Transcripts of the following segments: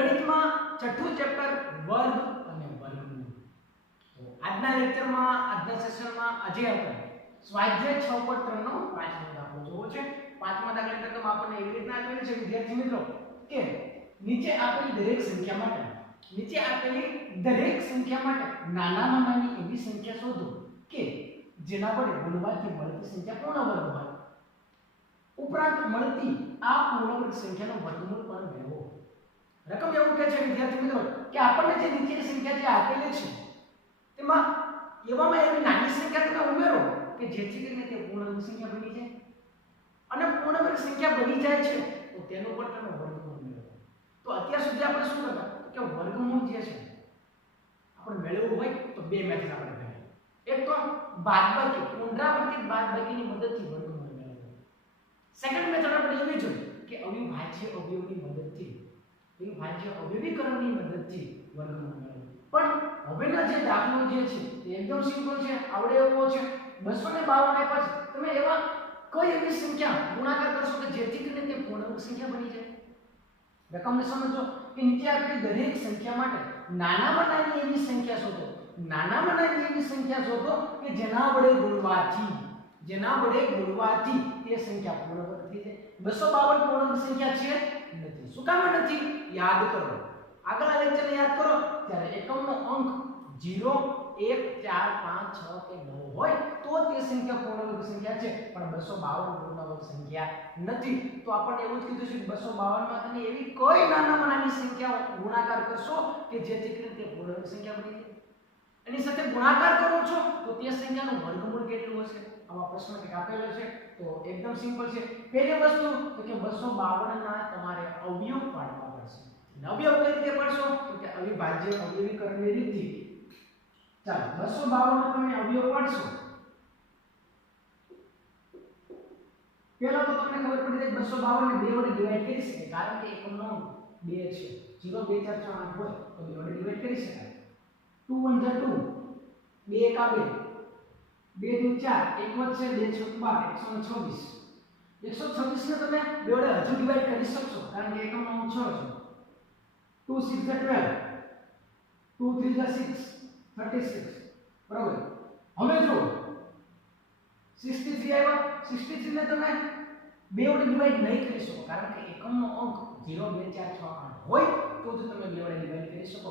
ગણિતમાં છઠ્ઠું ચેપ્ટર વર્ગ અને વર્ગમૂળ. તો આજના લેક્ચરમાં આજના સેશનમાં આજે આપણે સ્વાધ્યાય 6.3 નો પાંચમો દાખલો જોવો છે. પાંચમા દાખલાની રકમ આપણને એવી રીતના આપેલી છે વિદ્યાર્થી મિત્રો કે નીચે આપેલી દરેક સંખ્યા માટે નાનામાં નાની એવી સંખ્યા શોધો કે જેના વડે ગુણવાથી મળતી સંખ્યા પૂર્ણ વર્ગ હોય. ઉપરાંત મળતી આ પૂર્ણ વર્ગ સંખ્યાનો વર્ગમૂળ પણ મેળવો. રકમ એવું કહે છે વિદ્યાર્થી મિત્રો કે આપણને જે નીચેની સંખ્યા જે આપેલી છે તેમાં એવામાં એવી નાની સંખ્યા તમે ઉમેરો કે જેથી કરીને તે પૂર્ણ વર્ગ સંખ્યા બની જાય અને પૂર્ણ વર્ગ સંખ્યા બની જાય છે તો તેનું પણ તમે વર્ગમૂળ મેળવો. તો અત્યાર સુધી આપણે શું કરતા કે વર્ગમૂળ જે છે આપણે મેળવવું હોય તો બે મેથડ આપણે કરીએ. એક તો બાદબાકી પુનરાવર્તિત બાદબાકીની મદદથી વર્ગમૂળ મેળવવું. સેકન્ડ મેથડ આપણે એવી જોઈ કે અવિભાજ્ય અવયવની મદદથી અવિભાજ્યકરણની મદદથી વર્ગમૂળ મેળવવું. પણ હવેનો જે દાખલો જે છે તે એકદમ સિમ્પલ છે, આવડે એવો છે. 252 આપ્યા છે, તમે એવા કઈ એવી સંખ્યા ગુણાકાર કરશો કે જેથી કરીને તે પૂર્ણ વર્ગ સંખ્યા બની જાય. રકમને સમજો કે નીચે આપેલી દરેક સંખ્યા માટે નાનામાં નાની એવી સંખ્યા શોધો કે જેના વડે ગુણવાથી તે સંખ્યા પૂર્ણ વર્ગ થઈ જાય. 252 પૂર્ણ વર્ગ સંખ્યા છે નથી. શું કામ નથી? યાદ કરો, આગળના લેક્ચરને યાદ કરો ત્યારે એકમનો અંક 0 1 4 5 6 કે 9 હોય તો તે સંખ્યા પૂર્ણ વર્ગ સંખ્યા છે, પણ 252 પૂર્ણ વર્ગ સંખ્યા નથી. તો આપણને એવું જ કીધું છે કે 252 માં તમે એવી કોઈ નાનામાં નાની સંખ્યા ગુણાકાર કરશો કે જેથી કરીને તે પૂર્ણ વર્ગ સંખ્યા બની જાય. એની સાથે ગુણાકાર કરો છો તો તે સંખ્યાનું વર્ગમૂળ કેટલું હશે? આવા પ્રશ્ન કે આપેલો છે. તો એકદમ સિમ્પલ છે. પહેલી વસ્તુ તો કે 252 ના તમારે અવયવ પાડવા પડશે. અવયવ કઈ રીતે પાડશો? તો કે અવિભાજ્ય અવયવીકરણની રીતથી. ચાલો 252 માં તમે અવયવ પાડશો. પહેલા તો તમને ખબર પડી જાય 252 ને 2 વડે ડિવાઈડ કરી શકાય, કારણ કે એકમનો 2 છે. 0 2 4 6 8 હોય તો 2 વડે ડિવાઈડ કરી શકાય. 2 1 2 2 1 2 2 2 4 1 વધશે 2 6 12 126 ને તમે 2 વડે હજુ ડિવાઈડ કરી શકશો, કારણ કે એકમનો અંક 6 છે. 2 6 12 2 3 6 36 બરાબર. હવે જો 63 આવ્યા. 63 ને તમે 2 વડે ડિવાઈડ નહીં કરી શકો, કારણ કે એકમનો અંક 0 2 4 6 8 હોય તો જ તમે 2 વડે ડિવાઈડ કરી શકો.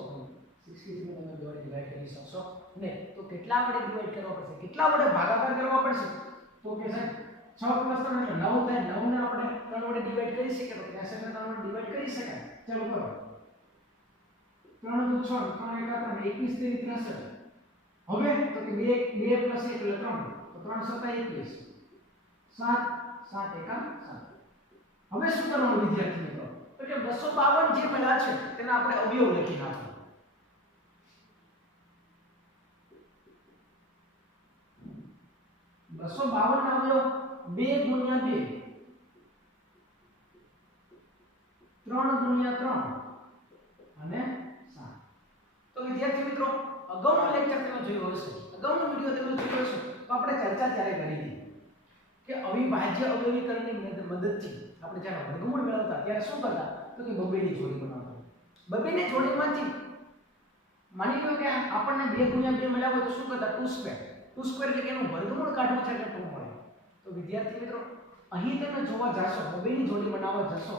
63 ને તમે 2 વડે ડિવાઈડ કરી શકશો નહીં. તો કેટલા વડે ડિવાઈડ કરવા પડશે? કેટલા વડે ભાગાકાર કરવા પડશે? તો કે સાહેબ 6 + 3 એટલે 9 થાય. 9 ને આપણે 3 વડે ડિવાઈડ કરી શકીએ તો 63 ને 3 વડે ડિવાઈડ કરી શકાય. ચાલો કરો. 3 * 6 3 * 1 21 * 3 = 63. હવે તો કે 2 + 1 એટલે 3 તો 3 * 7 = 21 7 7 * 1 7. હવે શું કરવાનું વિદ્યાર્થી મિત્રો? તો કે 252 જે મળ્યા છે તેને આપણે અવયવ લખી નાખો. 252 ના અવયવ 2 × 2 3 × 3 અને 7. તો વિદ્યાર્થી મિત્રો અગાઉનો લેક્ચર તમે જોયો હશે, અગાઉનો વિડિયો તમે જોયો હશે તો આપણે ચર્ચા ત્યારે કરી હતી કે અવિભાજ્ય અવયવીકરણની મદદથી આપણે જ્યારે વર્ગમૂળ મેળવતા ત્યારે શું કરતા? તો કે બબેની જોડી બનાવતા. બબેની જોડીમાંથી માની લો કે આપણને 2 × 2 મળ્યા હોય તો શું કરતા? 2² એટલે કે એનું વર્ગમૂળ કાઢવું છે એટલે 2 મળે. તો વિદ્યાર્થી મિત્રો અહીં તમે જોવા જાશો, બબેની જોડી બનાવવા જશો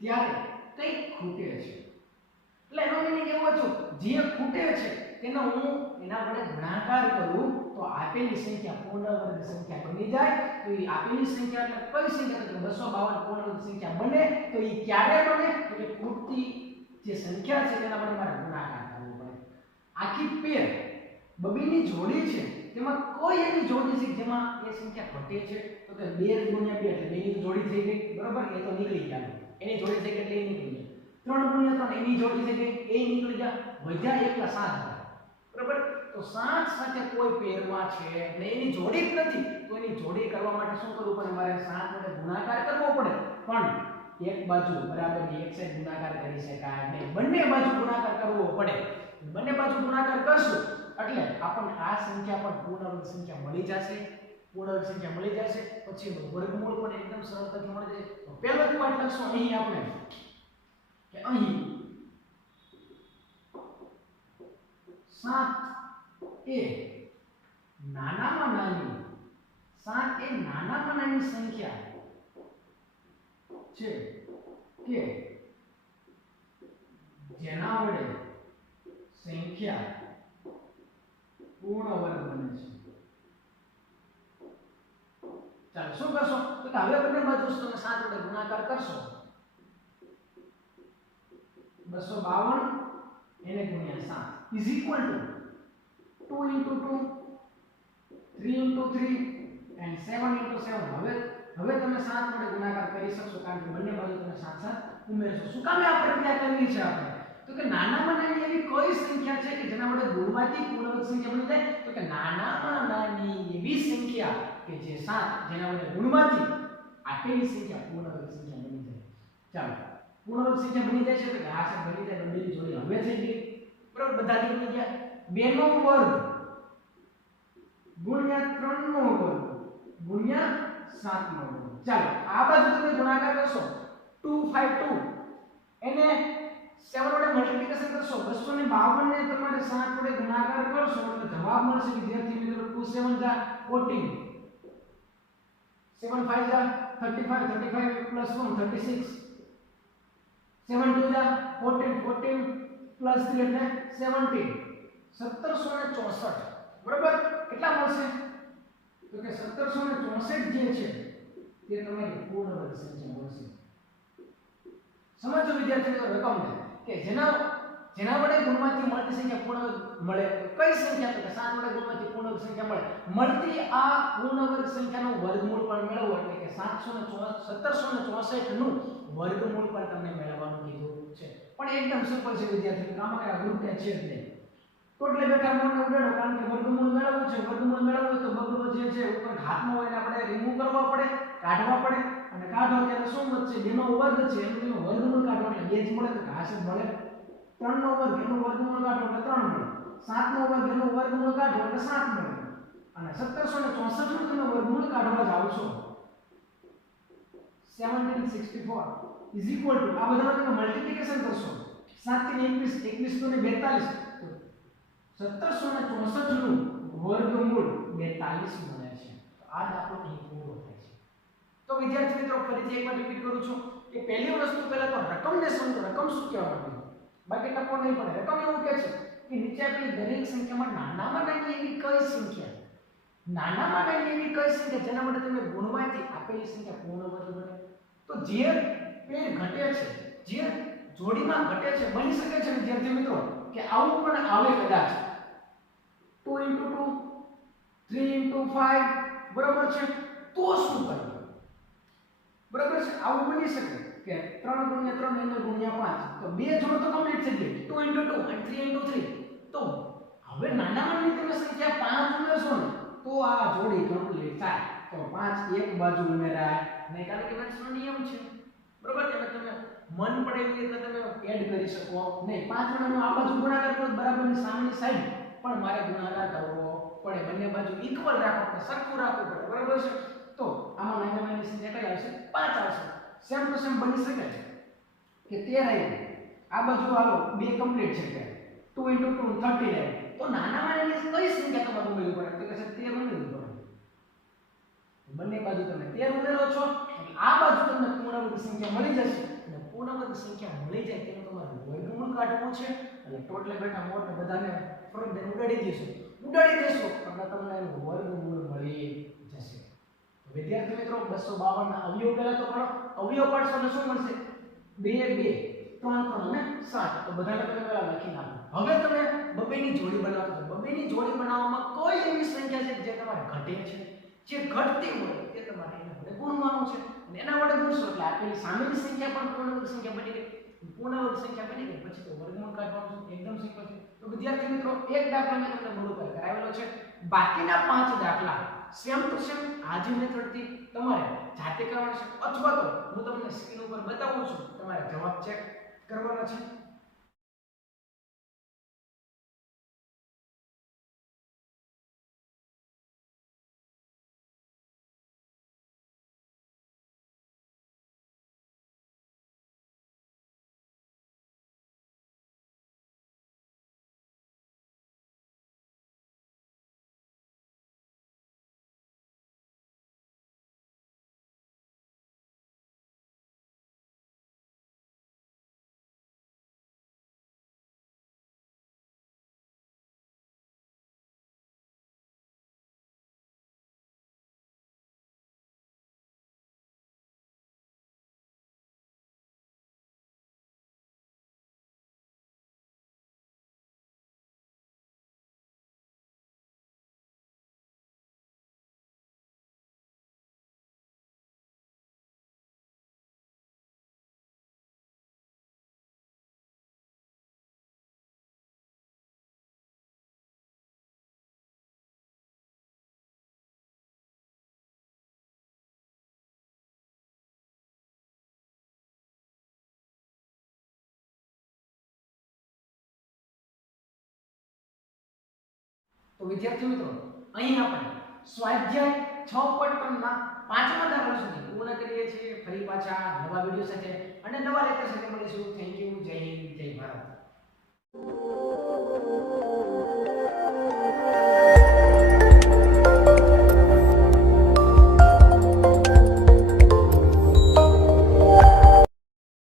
ત્યારે કંઈક ખૂટે છે. એટલે એનો મીનિંગ એવો છે જે ખૂટે છે તેનો હું એના વડે ગુણાકાર કરું તો આપેલી સંખ્યા પૂર્ણ વર્ગ સંખ્યા બની જાય. તો એ આપેલી સંખ્યા એટલે કઈ સંખ્યા? તો 252 પૂર્ણ વર્ગ સંખ્યા બને. તો એ ક્યારે બને? તો કે ખૂટતી જે સંખ્યા છે તેના વડે મારે ગુણાકાર કરવો પડે. આખી પેર બબેની જોડી છે તેમાં કોઈ એવી જોડી છે જેમાં એ સંખ્યા ઘટે છે? તો કે 2 × 2 એટલે 2 ની જોડી થઈ ગઈ બરાબર, એ તો નીકળી ગયા. એની જોડી થઈ ગઈ એટલે એ નીકળી ગયા. 3 × 3 એની જોડી થઈ ગઈ, એ નીકળી ગયા. વધ્યા એકલા 7 બરાબર. તો 7 સાથે કોઈ પેરમાં છે એટલે એની જોડી જ નથી. તો એની જોડી કરવા માટે શું કરવું પડે? મારે 7 વડે ગુણાકાર કરવો પડે. પણ એક બાજુ બરાબરની એક સાઈડ ગુણાકાર કરી શકાય નહીં, બંને બાજુ ગુણાકાર કરવો પડે. બંને બાજુ ગુણાકાર કરશું એટલે આપણને આ સંખ્યા પર પૂર્ણ વર્ગ સંખ્યા મળી જશે. પછી એનું વર્ગમૂળ પણ એકદમ સરળતાથી મળી જશે. તો પહેલો જ પાઠ લખશું અહીં આપણે કે અહીં 7 એ નાનામાં નાની 7 એ નાનામાં નાની સંખ્યા છે કે જેના વડે સંખ્યા પૂર્ણ વર્ગ બને છે. ચાલો શું કરશો તો કે હવે બંને બાજુ તમે 7 વડે ગુણાકાર કરશો 252 એને ગુણ્યા 7 is equal to 2 into 2 3 into 3 and 7 into 7. હવે તમે 7 વડે ગુણાકાર કરી શકશો કારણ કે બંને બાજુ તમે 7 7 ઉમેરશો. શું કામ આ પ્રક્રિયા કરવી છે આપણે તો કે નાનામાં નાની એવી કઈ સંખ્યા છે કે જેના વડે ગુણવાથી પૂર્ણવર્ગ સંખ્યા બની જાય તો કે નાનામાં નાની એવી સંખ્યા કે જે 7 જેના વડે ગુણવાથી આપેલી સંખ્યા પૂર્ણવર્ગ સંખ્યા બની જાય. ચાલો પૂર્ણવર્ગ સંખ્યા બની જાય છે તો કે આ છે બની જાય બંનેની જોડી હવે થઈ ગઈ બરાબર બધાની બની ગયા 2 નો વર્ગ ગુણ્યા 3 નો વર્ગ ગુણ્યા 7 નો વર્ગ. ચાલો આ બાજુ તમે ગુણાકાર કરશો 252 એને 7 વડે મલ્ટીપ્લિકેશન કરશો 252 ને તમારે 7 વડે ગુણાકાર કરશો એટલે જવાબ મળશે વિદ્યાર્થી મિત્રો 2 7 જા 14 7 5 જા 35 35 plus 1 36 7 2 જા 14 14 plus 3 એટલે 17 1764 બરાબર કેટલા મળશે તો કે 1764 જે છે તે તમારી પૂર્ણ વર્ગ સંખ્યા મળશે. સમજો વિદ્યાર્થી મિત્રો રકમને કે જેના વડે ગુણવાથી મળતી સંખ્યા પૂર્ણ વર્ગ મળે કઈ સંખ્યા તો કે 7 વડે ગુણવાથી પૂર્ણ વર્ગ સંખ્યા મળે મળતી આ પૂર્ણ વર્ગ સંખ્યાનું વર્ગમૂળ પણ મેળવો એટલે કે 1764 નું વર્ગમૂળ પણ તમને મેળવવાનું કીધું છે. પણ એકદમ સિમ્પલ છે વિદ્યાર્થી મિત્રો આમાં કઈ અઘરું છે જ નહીં. ટોટલ બેટા મોડને ઉડાડો કારણ કે વર્ગમૂળ મેળવવું છે વર્ગમૂળ મેળવવું તો બગડો જે છે ઉપર ઘાતનો હોય ને આપણે રિમૂવ કરવા પડે કાઢવા પડે અને કાઢો ત્યારે શું વધશે જેનો વર્ગ છે એનો વર્ગમૂળ કાઢો એટલે 2 જ મળે તો ઘાસ જ મળે 3 નો વર્ગ એનો વર્ગમૂળ કાઢો એટલે 3 મળે 7 નો વર્ગ એનો વર્ગમૂળ કાઢો એટલે 7 મળે અને 1764 નું તમે વર્ગમૂળ કાઢવા જાવ છો 1764 ઇઝ ઇક્વલ ટુ આ બધાનો તમે મલ્ટીપ્લિકેશન કરશો 7 થી 21 21 ને 42 1764 નું વર્ગમૂળ 42 મળે છે. તો આ દાખલો અહીં પૂરો થાય છે. તો વિદ્યાર્થી મિત્રો ફરીથી એકવાર રિપીટ કરું છું કે પહેલી વસ્તુ પહેલા તો રકમને સમજો રકમ શું કહેવામાં આવે બાકી ટકો નહીં પડે. રકમ એવું કહે છે કે નીચે આપેલી દરેક સંખ્યામાં નાનામાં નાની એવી કઈ સંખ્યા નાનામાં નાની એવી કઈ સંખ્યા જેના માટે તમે ગુણવાથી આપેલી સંખ્યા પૂર્ણ વર્ગ બને. તો જે પેર ઘટે છે જે જોડીમાં ઘટે છે બની શકે છે વિદ્યાર્થી મિત્રો કે આવું પણ આવે કદાચ 2 into 2 3 into 5 બરાબર છે તો શું કરવું બરાબર છે આવું બની શકે કે 3 ગુણ્યા 3 એનો ગુણ્યા 5 તો બે જોડ તો કમ્પ્લીટ થઈ ગઈ 2 into 2 અને 3 into 3 તો હવે નાનામાં નાની તમે સંખ્યા 5 ઉમેરશો ને તો આ જોડી કમ્પ્લીટ થાય. તો 5 એક બાજુ ઉમેરાય ને કારણ કે વંશનો નિયમ છે બરાબર કે તમે મન પડે એવી રીતે તમે એડ કરી શકો નહીં 5 વડે આ બાજુ ગુણાકાર કરો બરાબરની સામેની સાઈડ પણ મારે ગુણાકાર કરવો પડે બંને બાજુ ઇક્વલ રાખો પડે સરખું રાખવું પડે બરાબર છે. તો આમાં નાનામાં સંખ્યા કઈ આવશે 5 આવશે. સેમ ટુ સેમ બની શકે કે 13 આવી આ બાજુ આવો બે કમ્પ્લીટ છે કે 2 into 2 30 આવી તો નાનામાં નાની કઈ સંખ્યા તમારે ઉમેરવી પડે તો કે 13 ઉમેરવી પડે બંને બાજુ તમે 13 ઉમેરો છો એટલે આ બાજુ તમને પૂર્ણ વર્ગ સંખ્યા મળી જશે અને પૂર્ણ વર્ગ સંખ્યા મળી જાય તેનું તમારે વર્ગમૂળ કાઢવું છે એટલે ટોટલ બેઠા મોટે બધાને ફરક દે ઉડાડી દેશો એટલે તમને એનું વર્ગમૂળ મળી જશે. વિદ્યાર્થી મિત્રો 252 ના અવયવ પહેલા તો ગણો અવયવ પાડશો એટલે શું મળશે 2 2 3 3 અને 7 તો બધાને તમે પહેલા લખી નાખો. હવે તમે બબેની જોડી બનાવો છો બબેની જોડી બનાવવામાં કોઈ એવી સંખ્યા છે જે તમારે ઘટે છે જે ઘટતી હોય તે તમારે એના વડે ગુણવાનું છે અને એના વડે ગુણશો એટલે આપેલી સામેની સંખ્યા પણ પૂર્ણ વર્ગ સંખ્યા બની ગઈ પૂર્ણ વર્ગ સંખ્યા બની ગઈ પછી તો વર્ગમૂળ કાઢવાનું છે એકદમ સિમ્પલ છે. તો વિદ્યાર્થી મિત્રો એક દાખલો મેં તમને મૂળ ઉપર કરાવેલો છે બાકીના 5 દાખલા સેમ ટુ સેમ આ જ મેથડથી તમારે જાતે કરવાના છે અથવા તો હું તમને સ્ક્રીન ઉપર બતાવું છું તમારે જવાબ ચેક કરવાના છે. તો વિદ્યાર્થી મિત્રો અહીં આપણે સ્વાધ્યાય 6.3 ના પાંચમા દાખલા સુધી પૂર્ણ કરીએ છીએ. ફરી પાછા નવા વિડિયો સાથે અને નવા લેક્ચર સાથે મળીશું.